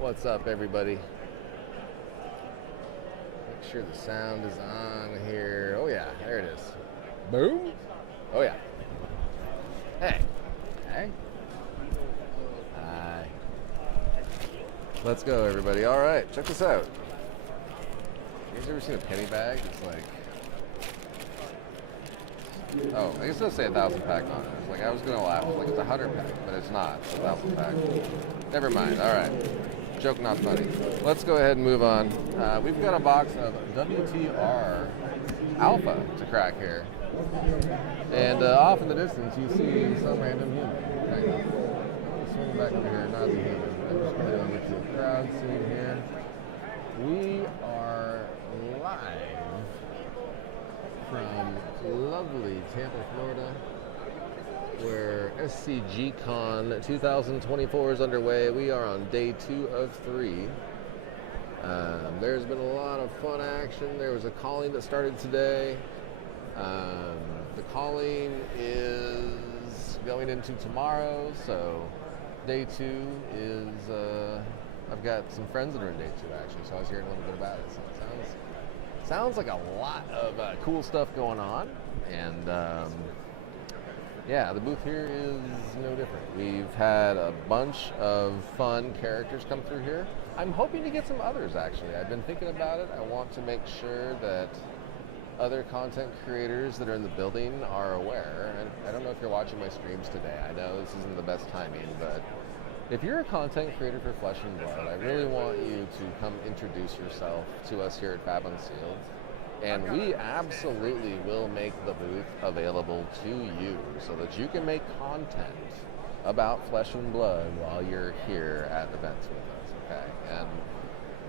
What's up, everybody? Make sure the sound is on here. Oh yeah, there it is. Boom. Oh yeah. Hey. Hey. Hi. Let's go, everybody. All right, check this out. You guys ever seen a penny bag? It's like, oh, I guess it'll say 1,000 pack on it. It's like, I was gonna laugh. It's like it's 100 pack, but it's not. It's 1,000 pack. Never mind. All right. Joke not funny. Let's go ahead and move on. We've got a box of WTR Alpha to crack here. And off in the distance, you see some random human. Hang on. I'm swing back over here, not the human. I'm just going to get to a crowd scene here. We are live from lovely Tampa, Florida, where SCGCON 2024 is underway. We are on day 2 of 3. There's been a lot of fun action. There was a calling that started today. The calling is going into tomorrow, so day 2 is, I've got some friends that are in day 2 actually, so I was hearing a little bit about it. So it sounds like a lot of cool stuff going on, and yeah, the booth here is no different. We've had a bunch of fun characters come through here. I'm hoping to get some others, actually. I've been thinking about it. I want to make sure that other content creators that are in the building are aware. And I don't know if you're watching my streams today. I know this isn't the best timing, but if you're a content creator for Flesh and Blood, I really want you to come introduce yourself to us here at Fab Unsealed. And we absolutely will make the booth available to you so that you can make content about Flesh and Blood while you're here at events with us, okay? And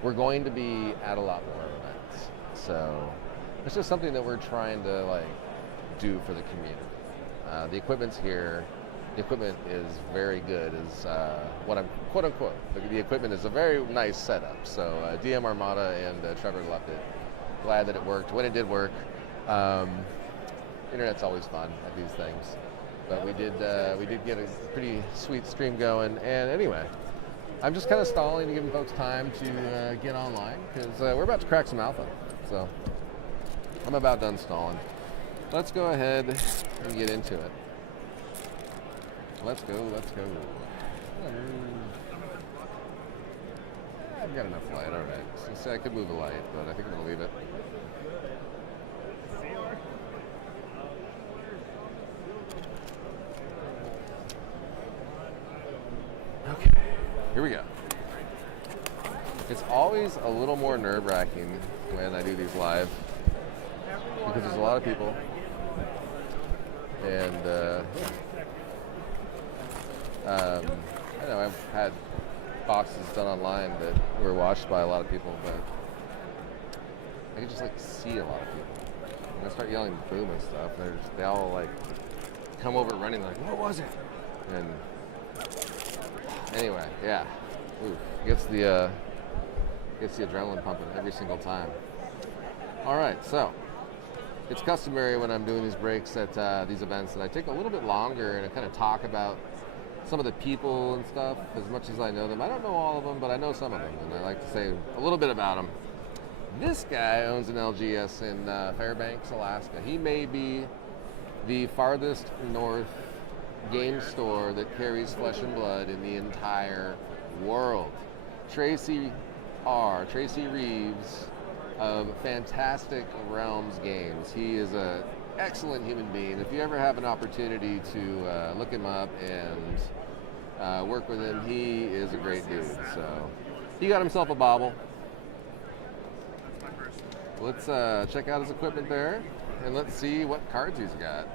we're going to be at a lot more events. So it's just something that we're trying to do for the community. The equipment's here. The equipment is very good, is what I'm quote unquote. The equipment is a very nice setup. So DM Armada and Trevor loved it. Glad that it worked. When it did work, internet's always fun at these things. But we did get a pretty sweet stream going. And anyway, I'm just kind of stalling to give folks time to get online because we're about to crack some alpha. So I'm about done stalling. Let's go ahead and get into it. Let's go. I've got enough light, all right. So I could move the light, but I think I'm gonna leave it. Okay, here we go. It's always a little more nerve-wracking when I do these live because there's a lot of people, and I know I've had boxes done online that were watched by a lot of people, but I can just see a lot of people. When I start yelling boom and stuff, they all come over running what was it? And anyway, yeah, ooh, gets the adrenaline pumping every single time. All right, so it's customary when I'm doing these breaks at these events that I take a little bit longer and I kind of talk about some of the people and stuff as much as I know them. I don't know all of them, but I know some of them, and I like to say a little bit about them. This guy owns an LGS in Fairbanks, Alaska. He may be the farthest north game store that carries Flesh and Blood in the entire world. Tracy Reeves of Fantastic Realms Games. He is an excellent human being. If you ever have an opportunity to look him up and work with him, he is a great dude. So he got himself a bauble. Let's check out his equipment there, and let's see what cards he's got.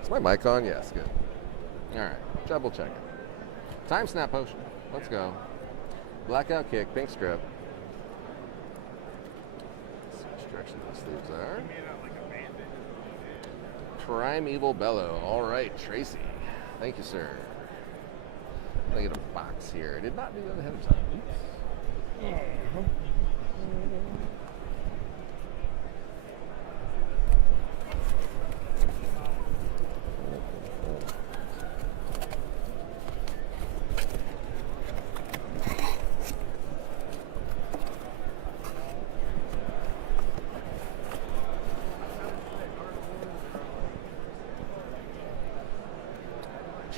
Is my mic on? Yes, good. All right, double check it. Time Snap Potion. Let's go. Blackout Kick, pink strip. Let's see which direction those sleeves are. Primeval Bellow. All right, Tracy. Thank you, sir. I'm gonna get a box here. I did not do that ahead of time. Oops.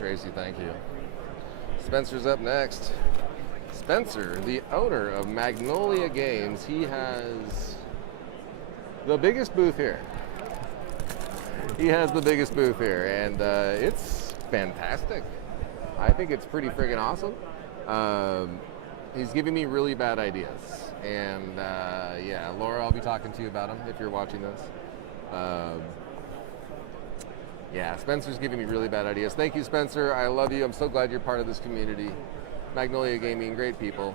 Tracy. Thank you. Spencer's up next. Spencer, the owner of Magnolia Games, he has the biggest booth here. He has the biggest booth here, and it's fantastic. I think it's pretty friggin' awesome. He's giving me really bad ideas, and yeah, Laura, I'll be talking to you about them if you're watching this. Yeah, Spencer's giving me really bad ideas. Thank you, Spencer. I love you. I'm so glad you're part of this community. Magnolia Gaming, great people.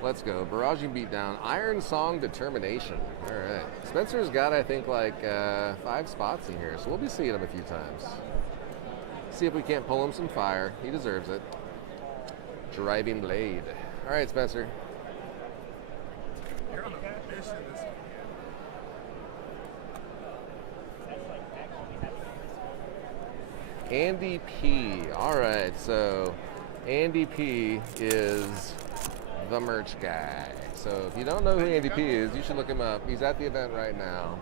Let's go. Barraging Beatdown. Iron Song Determination. All right. Spencer's got, I think, like 5 spots in here, so we'll be seeing him a few times. See if we can't pull him some fire. He deserves it. Driving Blade. All right, Spencer. You're on a mission this week. Andy P. All right, so Andy P is the merch guy. So if you don't know who Andy P is, you should look him up. He's at the event right now.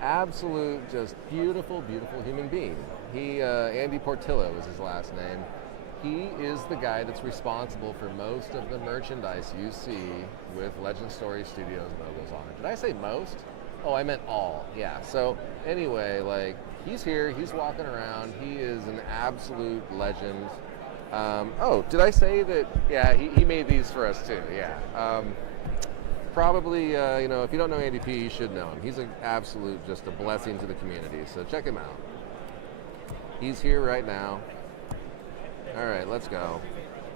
Absolute, just beautiful, beautiful human being. He, Andy Portillo is his last name. He is the guy that's responsible for most of the merchandise you see with Legend Story Studios logos on it. Did I say most? Oh, I meant all. Yeah. So anyway, like, he's here. He's walking around. He is an absolute legend. Oh, did I say that? Yeah, he made these for us too. Yeah. Probably, you know, if you don't know Andy P, you should know him. He's an absolute, just a blessing to the community. So check him out. He's here right now. All right, let's go.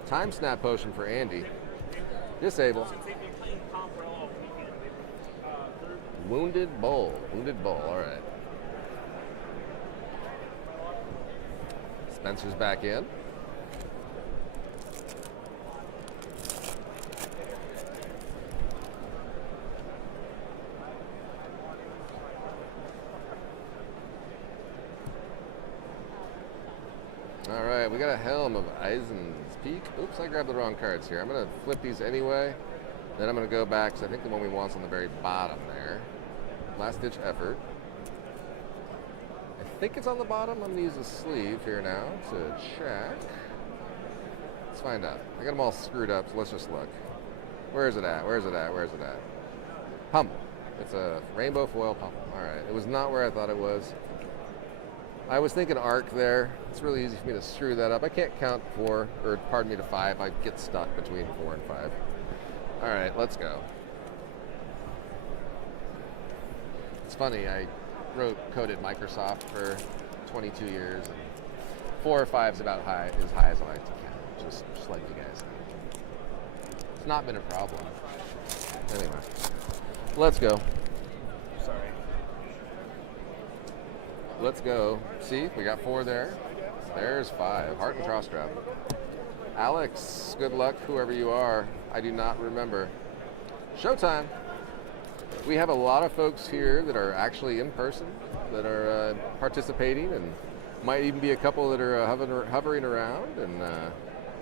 Time snap potion for Andy. Disable. Wounded Bull. Wounded Bull. All right. Spencer's back in. All right, we got a Helm of Eisen's Peak. Oops, I grabbed the wrong cards here. I'm going to flip these anyway. Then I'm going to go back, because I think the one we want's on the very bottom there. Last Ditch Effort. I think it's on the bottom. I'm going to use a sleeve here now to check. Let's find out. I got them all screwed up, so let's just look. Where is it at? Where is it at? Where is it at? Pummel. It's a rainbow foil pummel. All right, it was not where I thought it was. I was thinking arc there. It's really easy for me to screw that up. I can't count 4, or pardon me, to 5. I get stuck between 4 and 5. All right, let's go. It's funny, I coded Microsoft for 22 years, and 4 or 5 is about as high as I like to count, just like you guys know. It's not been a problem. Anyway, let's go. Sorry. Let's go. See, we got 4 there. There's 5. Heart and cross strap. Alex, good luck, whoever you are. I do not remember. Showtime. We have a lot of folks here that are actually in person, that are participating, and might even be a couple that are hovering around and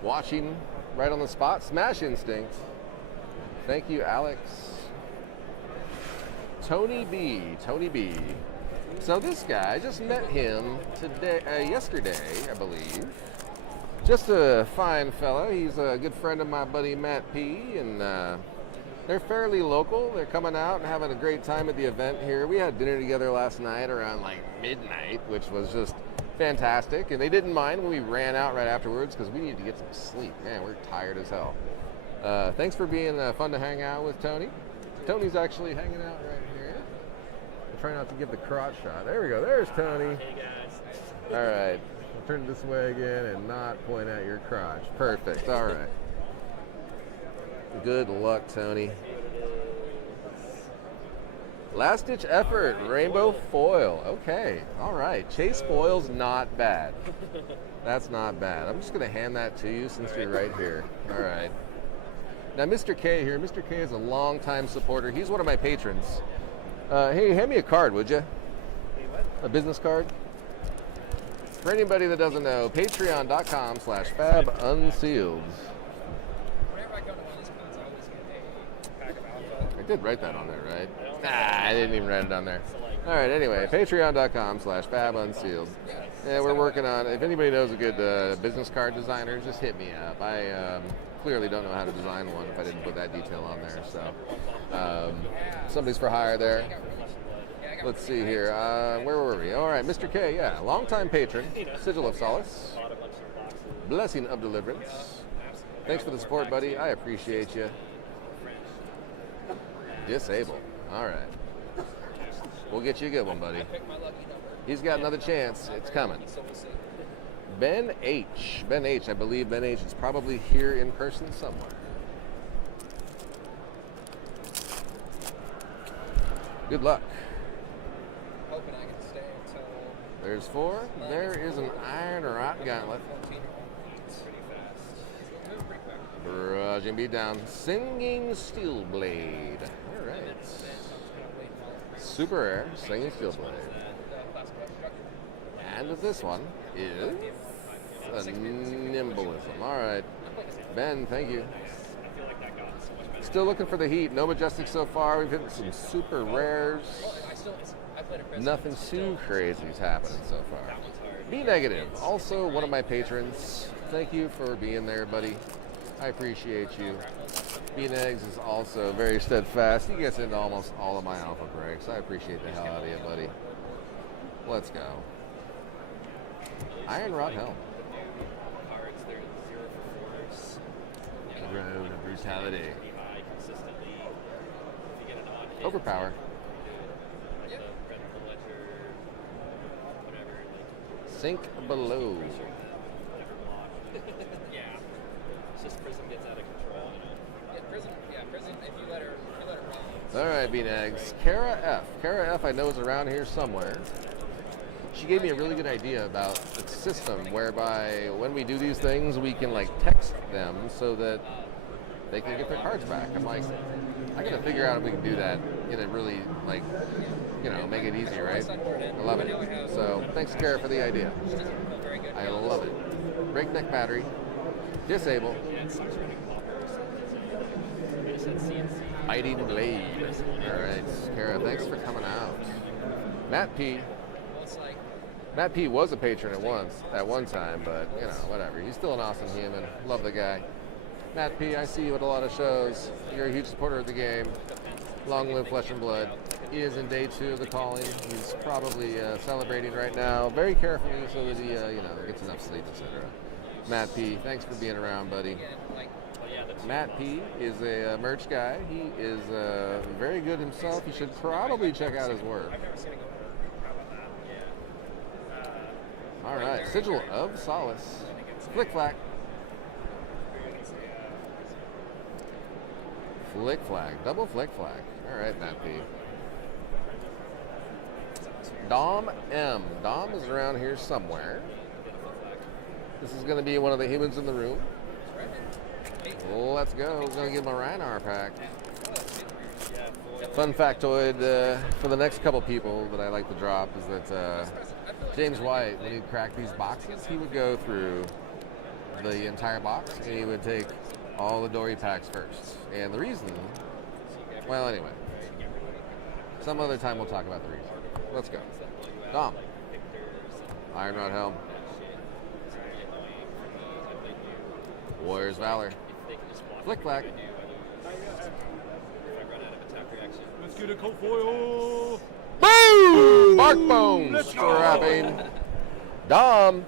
watching right on the spot. Smash Instinct. Thank you, Alex. Tony B. Tony B. So this guy, I just met him yesterday, I believe. Just a fine fella. He's a good friend of my buddy Matt P. And they're fairly local. They're coming out and having a great time at the event here. We had dinner together last night around like midnight, which was just fantastic. And they didn't mind when we ran out right afterwards because we needed to get some sleep. Man, we're tired as hell. Thanks for being fun to hang out with, Tony. Tony's actually hanging out right here. I'm trying not to give the crotch shot. There we go. There's Tony. Hey guys. All right. I'll turn it this way again and not point at your crotch. Perfect. All right. Good luck, Tony. Last Ditch Effort, Rainbow Foil. Okay. All right. Chase foil's not bad. That's not bad. I'm just going to hand that to you since you're right here. All right. Now, Mr. K here. Mr. K is a longtime supporter. He's one of my patrons. Hey, hand me a card, would you? A business card? For anybody that doesn't know, patreon.com/fabunsealed. Whenever I go to one of these cons, I always get a pack of alpha. I did write that on there, right? Nah, I didn't even write it on there. All right, anyway, patreon.com/fabunsealed. Yeah, we're working on. If anybody knows a good business card designer, just hit me up. I clearly don't know how to design one if I didn't put that detail on there. So somebody's for hire there. Let's see here. Where were we? All right, Mr. K. Yeah, longtime patron, Sigil of Solace, blessing of deliverance. Thanks for the support, buddy. I appreciate you. Disable. All right. We'll get you a good one, buddy. He's got another chance. It's coming. Ben H. Ben H. I believe Ben H. is probably here in person somewhere. Good luck. Hoping I can stay until There's 4. There is an iron rock gauntlet. 14 it's pretty fast. Moving pretty quick. Brushing beat down. Singing Steel Blade. All right. Super rare. Singing Steel Blade. And this one is a Nimblism. All right. Ben, thank you. Still looking for the heat. No Majestic so far. We've hit some super rares. Nothing too crazy is happening so far. Be Negative, also one of my patrons. Thank you for being there, buddy. I appreciate you. B Negs is also very steadfast. He gets into almost all of my alpha breaks. I appreciate the hell out of you, buddy. Let's go. Iron Rod Helm. Road of Brutality. Overpower. Sink below. Yeah. It's just prison gets out of control, you know. Prison, if you let her run. All right, B-Nags. Kara F. Kara F, I know, is around here somewhere. She gave me a really good idea about a system whereby when we do these things, we can, like, text them so that they can get their cards back. I'm like, I gotta figure out if we can do that in a really, like, you know, make it easy, right? I love it. So, thanks, Kara, for the idea. I love it. Breakneck battery. Disable. Biting blade. All right, Kara, thanks for coming out. Matt P. Matt P was a patron at one time, but, you know, whatever. He's still an awesome human. Love the guy. Matt P, I see you at a lot of shows. You're a huge supporter of the game. Long live Flesh and Blood. He is in day 2 of the calling. He's probably celebrating right now, very carefully, so that he, you know, gets enough sleep, etc. Matt P, thanks for being around, buddy. Matt P is a merch guy. He is very good himself. You should probably check out his work. All right, Sigil of Solace. Flick Flack. Flick Flag, double Flick Flag. All right, Matt P. Dom M. Dom is around here somewhere. This is going to be one of the humans in the room. Let's go. We're going to give him a Rhinar pack. Fun factoid for the next couple people that I like to drop is that James White, when he'd crack these boxes, he would go through the entire box and he would take all the Dory packs first. And the reason, well, anyway, some other time we'll talk about the reason. Let's go. Dom. Iron Rod Helm. Warrior's Valor. Flick Flack. Let's get a coat foil. Boom! Bark Bones strapping. Dom.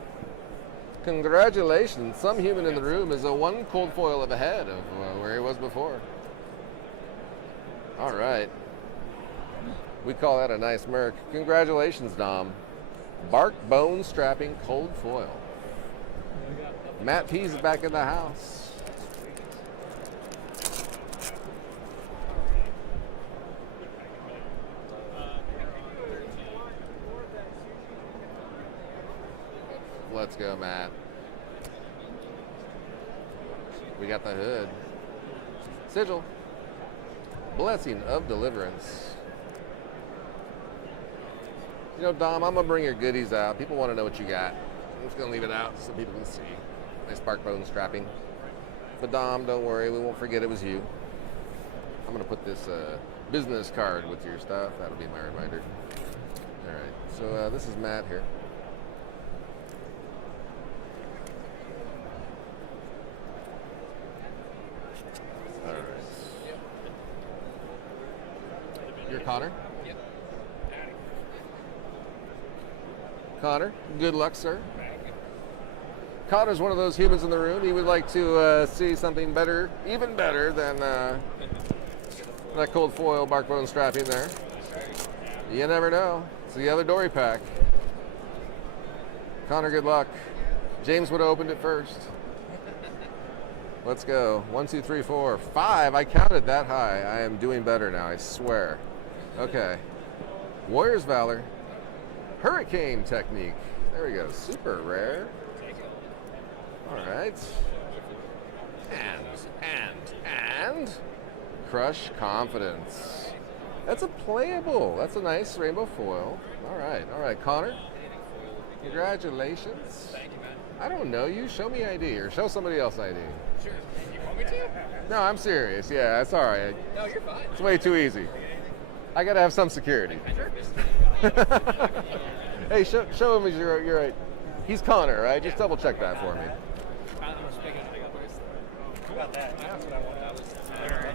Congratulations. Some human in the room is a 1 cold foil of ahead of where he was before. All right. We call that a nice merc. Congratulations, Dom. Bark bone strapping cold foil. Matt P's back in the house. Let's go, Matt. We got the hood. Sigil. Blessing of Deliverance. You know, Dom, I'm going to bring your goodies out. People want to know what you got. I'm just going to leave it out so people can see. Nice bark bone strapping. But Dom, don't worry. We won't forget it was you. I'm going to put this business card with your stuff. That'll be my reminder. All right. So this is Matt here. All right. You're Connor? Yep. Connor, good luck, sir. Connor's one of those humans in the room. He would like to see something better, even better than that cold foil bark bone strapping there. You never know. It's the other dory pack. Connor, good luck. James would have opened it first. Let's go. 1, 2, 3, 4, 5. I counted that high. I am doing better now, I swear. Okay. Warrior's Valor. Hurricane Technique. There we go. Super rare. All right. And Crush Confidence. That's a playable. That's a nice rainbow foil. All right, Connor. Congratulations. Thank you, man. I don't know you. Show me ID or show somebody else ID. Sure. You want me to? No, I'm serious. Yeah, that's all right. No, you're fine. It's way too easy. I gotta have some security. Hey, show him you're right. He's Connor, right? Just double check that for me.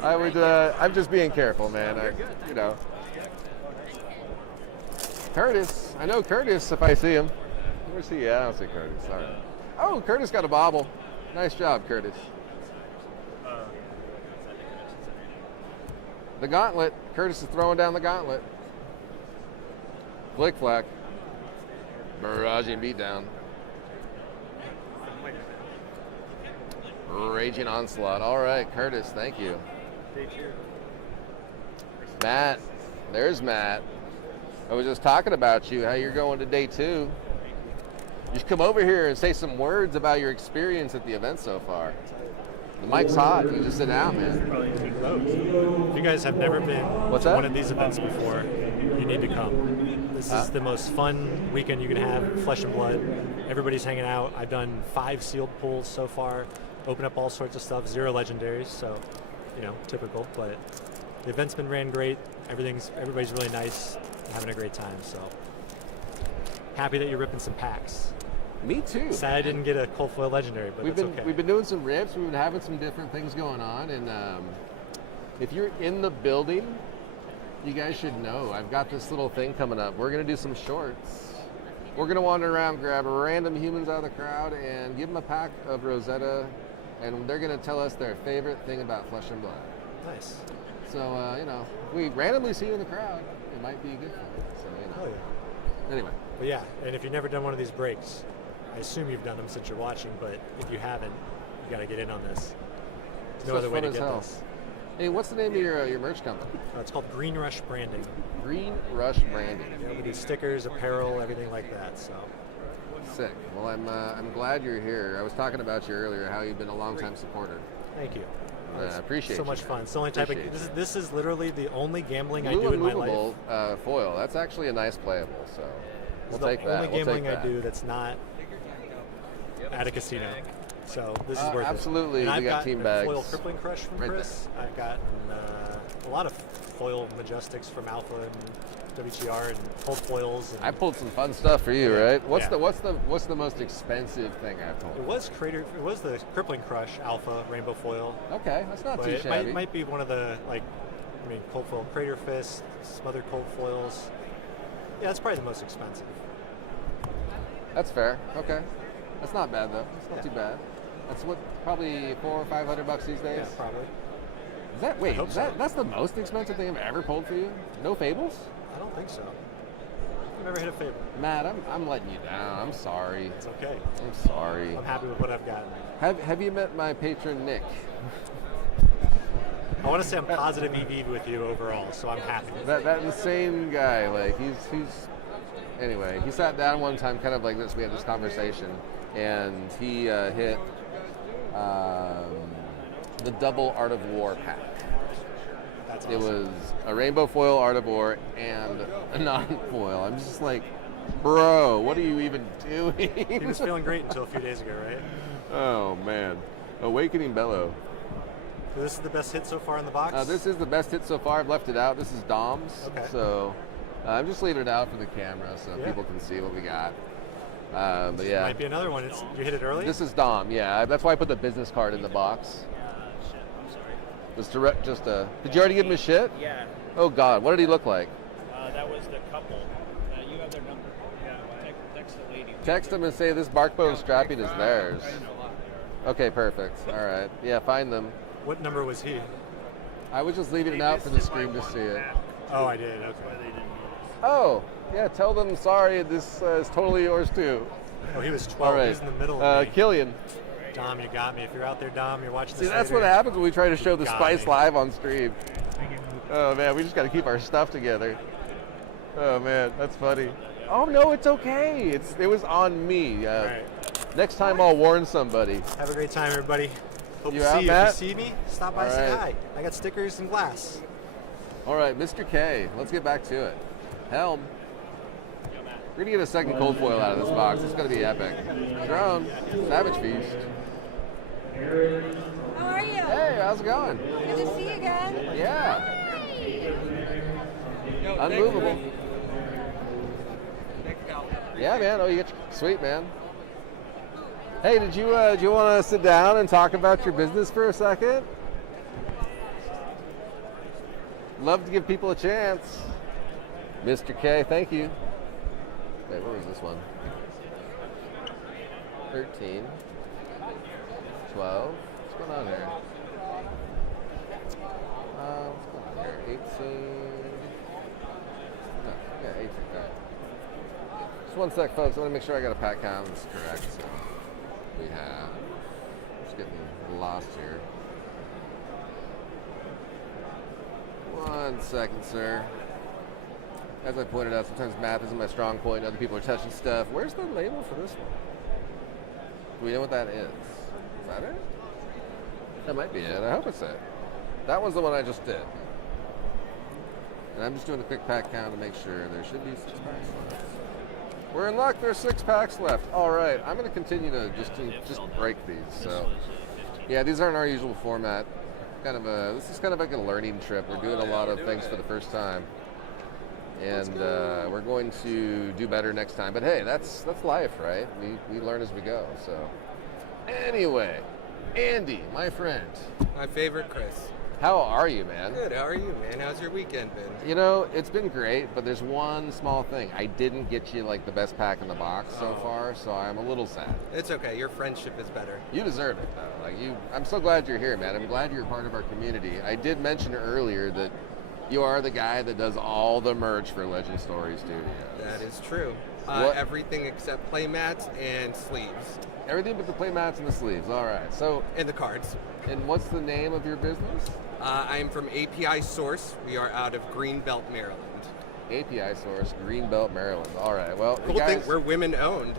I would. I'm just being careful, man. You know. Curtis. I know Curtis if I see him. Where's he at? I don't see Curtis. All right. Oh, Curtis got a bobble. Nice job, Curtis. The gauntlet. Curtis is throwing down the gauntlet. Flick flack. Barraging beatdown. Raging onslaught. All right, Curtis, thank you. Matt. There's Matt. I was just talking about you, how you're going to day 2. You should come over here and say some words about your experience at the event so far. The mic's hot. You just sit down, man. If you guys have never been What's to that? one of these events before, you need to come. This is the most fun weekend you can have, flesh and blood. Everybody's hanging out. I've done 5 sealed pools so far, open up all sorts of stuff, 0 legendaries, so, you know, typical, but the event's been ran great. Everybody's really nice, having a great time, so happy that you're ripping some packs. Me too. Sad I didn't get a cold foil legendary, but We've that's been okay. we've been doing some rips. We've been having some different things going on, and if you're in the building, you guys should know. I've got this little thing coming up. We're gonna do some shorts. We're gonna wander around, grab random humans out of the crowd, and give them a pack of Rosetta, and they're gonna tell us their favorite thing about Flesh and Blood. Nice. So you know, if we randomly see you in the crowd, it might be good for you. So you know. Oh yeah. Anyway. But yeah, and if you've never done one of these breaks, I assume you've done them since you're watching, but if you haven't, you got to get in on this. There's no So other way fun to as get hell. this. Hey, what's the name of your merch company? It's called Green Rush Branding. Green Rush Branding. Yeah, we do stickers, apparel, everything like that. So Sick. Well, I'm glad you're here. I was talking about you earlier, how you've been a long-time supporter. thank you. I appreciate so you, much man. fun. It's the only type Appreciate of this is literally the only gambling I Blue do in my life. immovable foil. That's actually a nice playable. So we'll It's take the that. only We'll take gambling I that. do that's not at a casino. So this is worth absolutely. it. And We I've got got team a bags foil crippling crush from right Chris. I've gotten a lot of foil majestics from Alpha and WTR and cold foils. And I pulled some fun stuff for you, Yeah. right? What's Yeah. what's the most expensive thing I've pulled? It was the crippling crush Alpha rainbow foil. Okay, that's not But too it shabby. might be one of the cold foil crater fist, some other cold foils. Yeah, that's probably the most expensive. That's fair. Okay, that's not bad though. It's not Yeah. too bad. That's what probably $400 or $500 these days. Yeah, probably. Is that wait? hope Is so. that's the most expensive thing I've ever pulled for you? No fables? I don't think so. I've never hit a favor. Matt, I'm letting you down. I'm sorry. It's okay. I'm sorry. I'm happy with what I've gotten. Have you met my patron Nick? I want to say I'm positive EV with you overall, so I'm happy. That insane guy. Like he's anyway. He sat down one time, kind of like this. We had this conversation, and he hit the double Art of War pack. That's It awesome. was a rainbow foil Art of War and a non-foil. I'm just like, bro, what are you even doing? He was feeling great until a few days ago, right? Oh man, Awakening Bellow. So this is the best hit so far in the box? This is the best hit so far. I've left it out. This is Dom's. Okay. So I'm just leaving it out for the camera so Yeah. people can see what we got. But yeah, Might be another one. You hit it early? this is Dom. Yeah, that's why I put the business card in the box. Was just a. Did you already give him a shit? Yeah, Oh God, what did he look like? that was the couple. You have their number. Yeah, text the lady. Text him and say this Barkbo strapping is theirs. Okay, perfect. All right. Yeah, find them. What number was he? I was just leaving it out for the screen to see it. Oh, I did. Okay. Oh, yeah. Tell them sorry. This is totally yours too. Oh, he was 12. All right. He was in the middle of me. Killian. Dom, you got me. If you're out there, Dom, you're watching See, this that's later. what happens when we try to show the Got spice me. live on stream. Oh man, we just got to keep our stuff together. Oh man, that's funny. Oh no, it's okay. It was on me. All right. Next time I'll warn somebody. Have a great time, everybody. Hope You to out, see you. Matt? If you see me, stop by, All say right. hi. I got stickers and glass. All right, Mr. K. Let's get back to it. Helm. We're gonna get a second cold foil out of this box. It's gonna be epic. Drone, Savage Feast. How are you? Hey, how's it going? Good to see you again. Yeah. Unmovable. Yeah, man. Oh, you get sweet, man. Hey, do you want to sit down and talk about your business for a second? Love to give people a chance. Mr. K, thank you. Wait, where was this one? 13. 12. What's going on here? What's going on here? 18. No, yeah, 18. All right. Just one sec, folks. I want to make sure I got a pack count that's correct. So we have. Just getting lost here. 1 second, sir. As I pointed out, sometimes math isn't my strong point. Other people are touching stuff. Where's the label for this one? Do we know what that is? Is that it? That might be it. I hope it's it. That was the one I just did. And I'm just doing a quick pack count to make sure there should be 6 packs left. We're in luck. There's 6 packs left. All right. I'm going to continue to just break these. So, yeah, these aren't our usual format. This is kind of like a learning trip. We're doing a lot of things for the first time. And we're going to do better next time. But hey, that's life, right? We learn as we go. So anyway, Andy, my friend. My favorite Chris. How are you, man? Good, how are you, man? How's your weekend been? You know, it's been great, but there's one small thing. I didn't get you like the best pack in the box so far, so I'm a little sad. It's okay, your friendship is better. You deserve it, though. I'm so glad you're here, man. I'm glad you're part of our community. I did mention earlier that you are the guy that does all the merch for Legend Story Studios. That is true. Everything except playmats and sleeves. Everything but the playmats and the sleeves. All right. So. And the cards. And what's the name of your business? I am from API Source. We are out of Greenbelt, Maryland. API Source, Greenbelt, Maryland. All right. Well, cool thing, we're women owned.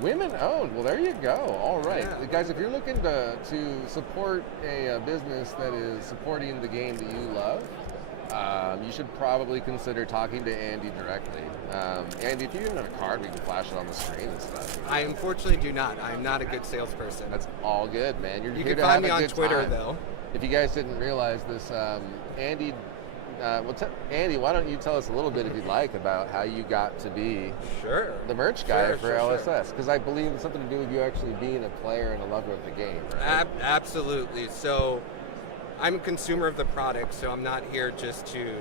Women owned. Well, there you go. All right, Yeah. guys. If you're looking to support a business that is supporting the game that you love. You should probably consider talking to Andy directly. Andy, if you even have a card, we can flash it on the screen and stuff. I unfortunately do not. I'm not a good salesperson. That's all good, man. You're You here can to find have me a on good Twitter, time. though. If you guys didn't realize this, Andy, Andy, why don't you tell us a little bit, if you'd like, about how you got to be Sure. the merch guy Sure, for sure, LSS? Because I believe it's something to do with you actually being a player and a lover of the game, right? Absolutely. So I'm a consumer of the product, so I'm not here just to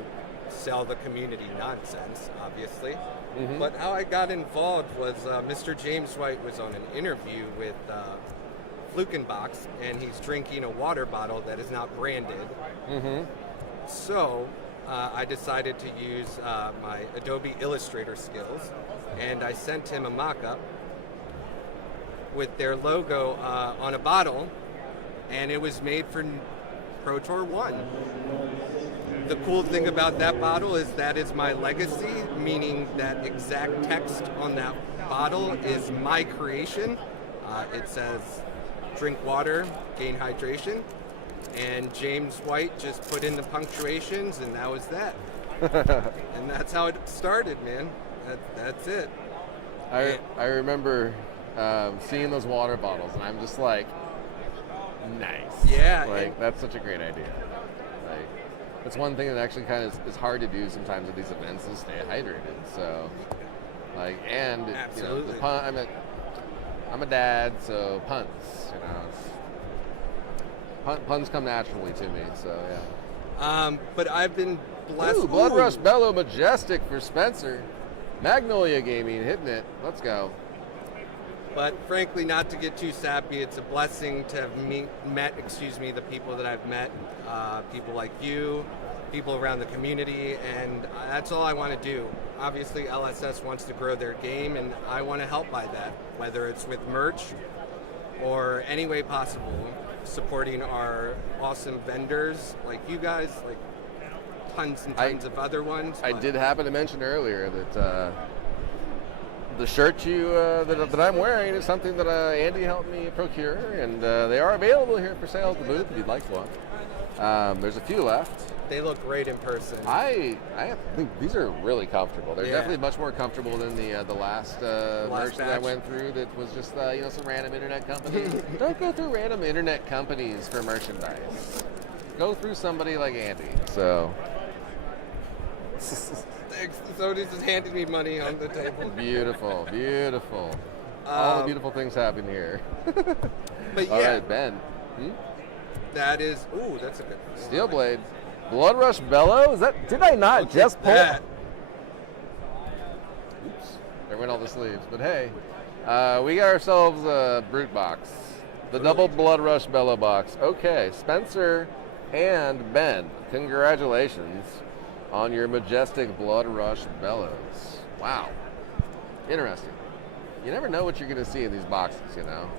sell the community nonsense, obviously. Mm-hmm. But how I got involved was Mr. James White was on an interview with Flukenbox, and he's drinking a water bottle that is not branded. Mm-hmm. So I decided to use my Adobe Illustrator skills, and I sent him a mock-up with their logo on a bottle, and it was made for Pro Tour 1. The cool thing about that bottle is that is my legacy, meaning that exact text on that bottle is my creation. It says, drink water, gain hydration. And James White just put in the punctuations, and that was that. And that's how it started, man. That's it. I remember seeing those water bottles, and I'm just like, nice. Yeah. Like, that's such a great idea. Like, it's one thing that actually kind of is hard to do sometimes at these events is stay hydrated. So, like, and Absolutely. you know, the pun. I'm a dad, so punts. You know, Puns come naturally to me, so yeah. But I've been blessed. Ooh, Blood Ooh. Rush Bellow Majestic for Spencer. Magnolia Gaming hitting it. Let's go. But frankly, not to get too sappy, it's a blessing to have met the people that I've met, people like you, people around the community, and that's all I want to do. Obviously, LSS wants to grow their game, and I want to help by that, whether it's with merch or any way possible, supporting our awesome vendors like you guys, like tons and tons of other ones. I did happen to mention earlier that the shirt that I'm wearing is something that Andy helped me procure, and they are available here for sale at the booth if you'd like one. There's a few left. They look great in person. I think these are really comfortable. They're definitely much more comfortable than the last merch that I went through that was just some random internet company. Don't go through random internet companies for merchandise. Go through somebody like Andy. So. Thanks. Somebody's just handed me money on the table. Beautiful, beautiful. All the beautiful things happen here. But yeah. All right, Ben. That is, ooh, that's a good one. Steel Blade. Blood Rush Bellow? Did I not just pull? That. Oops. There went all the sleeves. But hey, we got ourselves a Brute box. The double Blood Rush Bellow box. Okay, Spencer and Ben, congratulations on your majestic Blood Rush Bellows. Wow. Interesting. You never know what you're going to see in these boxes, you know.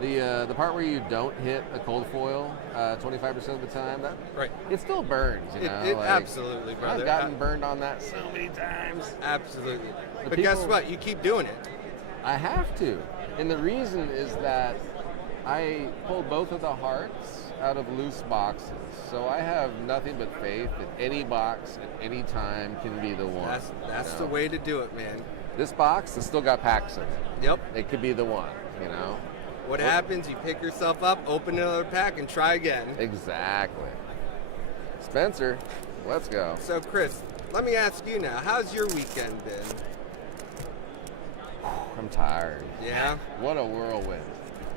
The part where you don't hit a cold foil 25% of the time, right, it still burns, you know. It absolutely, brother. I've gotten burned on that so many times. Absolutely. But guess what? You keep doing it. I have to. And the reason is that I pulled both of the hearts out of loose boxes. So I have nothing but faith that any box at any time can be the one. That's the way to do it, man. This box has still got packs in it. Yep. It could be the one, you know. What happens, you pick yourself up, open another pack, and try again. Exactly. Spencer, let's go. So, Chris, let me ask you now, how's your weekend been? I'm tired. Yeah? What a whirlwind.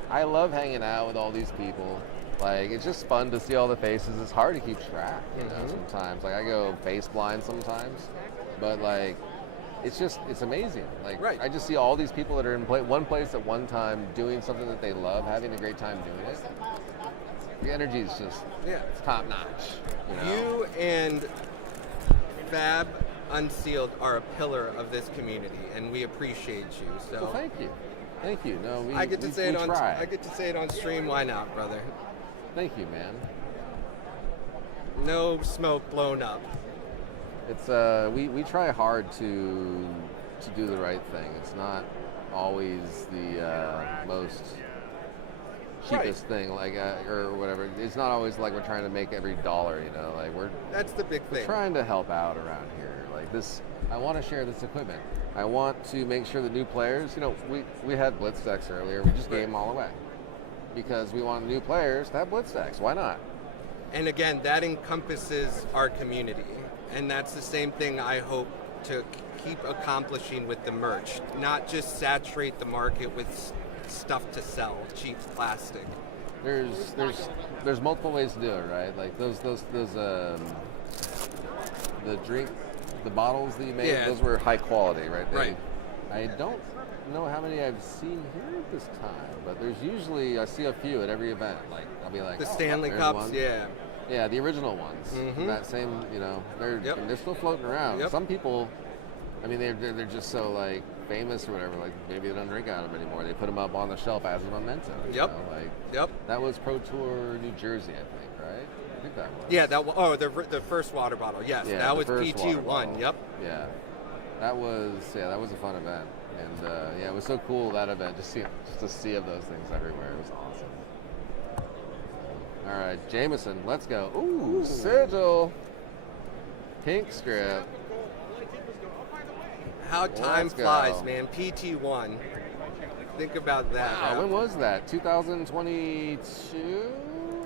I love hanging out with all these people. Like, it's just fun to see all the faces. It's hard to keep track, you know, sometimes. Like, I go face blind sometimes. But, like, it's amazing. Like, right. I just see all these people that are in one place at one time doing something that they love, having a great time doing it. The energy is just it's top notch. You know? You and Fab Unsealed are a pillar of this community, and we appreciate you. So well, thank you. Thank you. No, I get to say it on stream. Why not, brother? Thank you, man. No smoke blown up. It's we try hard to do the right thing. It's not always the most cheapest thing, like or whatever. It's not always like we're trying to make every dollar, you know. Like that's the big thing. We're trying to help out around here. Like this, I want to share this equipment. I want to make sure the new players, you know, we had blitz decks earlier. We just gave them all away because we want new players to have blitz decks. Why not? And again, that encompasses our community. And that's the same thing I hope to keep accomplishing with the merch. Not just saturate the market with stuff to sell, cheap plastic. There's multiple ways to do it, right? Like those the bottles that you made, those were high quality, right? Right. I don't know how many I've seen here at this time, but there's usually I see a few at every event. Like I'll be like the Stanley Cups, one. yeah. Yeah, the original ones. That same, you know, they're still floating around. Some people, I mean, they're just so like famous or whatever. Like maybe they don't drink out of them anymore. They put them up on the shelf as a memento. You know? Like that was Pro Tour New Jersey, I think, right? I think that was. Yeah, the first water bottle. Yes, that was PT1. Yep. Yeah, that was a fun event, and it was so cool that event. Just to see of those things everywhere. It was awesome. All right, Jameson, let's go. Ooh, sigil. Pink script. How time flies, man. PT1. Think about that. Wow, when was that? 2022?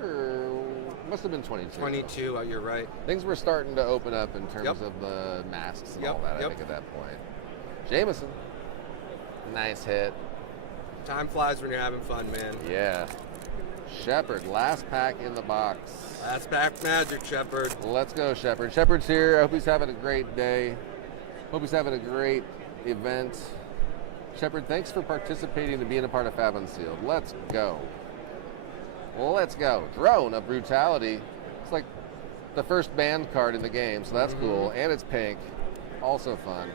Or must have been 22. 22, you're right. Things were starting to open up in terms of the masks and all that, I think, at that point. Jameson. Nice hit. Time flies when you're having fun, man. Yeah. Shepard, last pack in the box. Last pack magic, Shepard. Let's go, Shepard. Shepard's here. I hope he's having a great day. Hope he's having a great event. Shepard, thanks for participating and being a part of Fab Unsealed. Let's go. Let's go. Drone of Brutality. It's like the first banned card in the game, so that's cool. And it's pink. Also fun.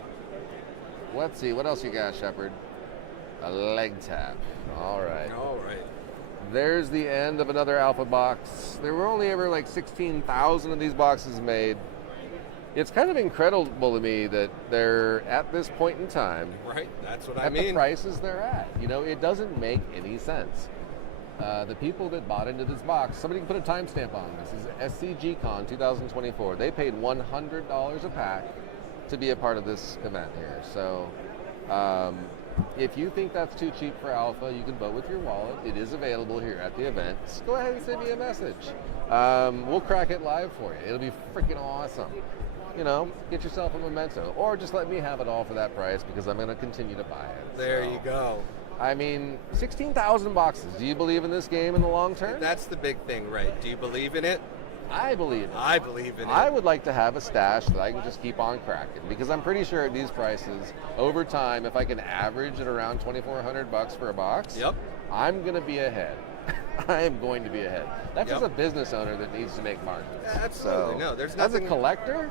Let's see. What else you got, Shepard? A leg tap. All right. All right. There's the end of another alpha box. There were only ever like 16,000 of these boxes made. It's kind of incredible to me that they're at this point in time. Right, that's what I at mean. the prices they're at. You know, it doesn't make any sense. The people that bought into this box, somebody can put a timestamp on this. This is SCGCON 2024. They paid $100 a pack to be a part of this event here. So if you think that's too cheap for alpha, you can vote with your wallet. It is available here at the event. Just go ahead and send me a message. We'll crack it live for you. It'll be freaking awesome. You know, get yourself a memento, or just let me have it all for that price because I'm going to continue to buy it. There you go. I mean, 16,000 boxes. Do you believe in this game in the long term? That's the big thing, right? Do you believe in it? I believe it. I believe in it. I would like to have a stash that I can just keep on cracking because I'm pretty sure at these prices, over time, if I can average at around $2,400 for a box, Yep. I'm going to be ahead. I am going to be ahead. That's Yep. just a business owner that needs to make margins. Absolutely. So, No, there's as nothing. a collector,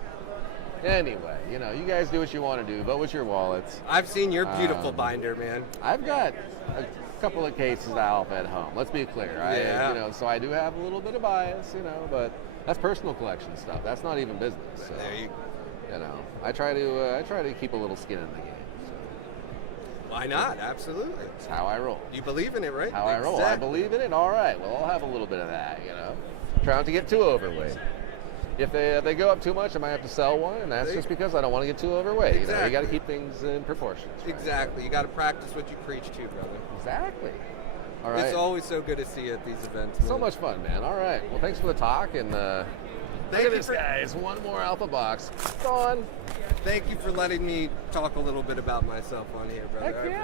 anyway, you know, you guys do what you want to do. Vote with your wallets. I've seen your beautiful binder, man. I've got a couple of cases of alpha at home. Let's be clear. Yeah. You know, so I do have a little bit of bias, you know, but that's personal collection stuff. That's not even business. So, There you. you know, I try to keep a little skin in the game. So Why not? Absolutely. that's how I roll. You believe in it, right? How I roll. I Exactly. believe in it. All right. Well, I'll have a little bit of that. You know, try not to get too overweight. If they go up too much, I might have to sell one, and that's just because I don't want to get too overweight. You know, you got to Exactly. keep things in proportions. Right? Exactly. You got to practice what you preach to, brother. Exactly. All right. It's always so good to see you at these events. So man. much fun, man. All right. Well, thanks for the talk, and look Thank at you this, for- guys. One more alpha box. Gone. Thank you for letting me talk a little bit about myself on here, brother. Heck yeah.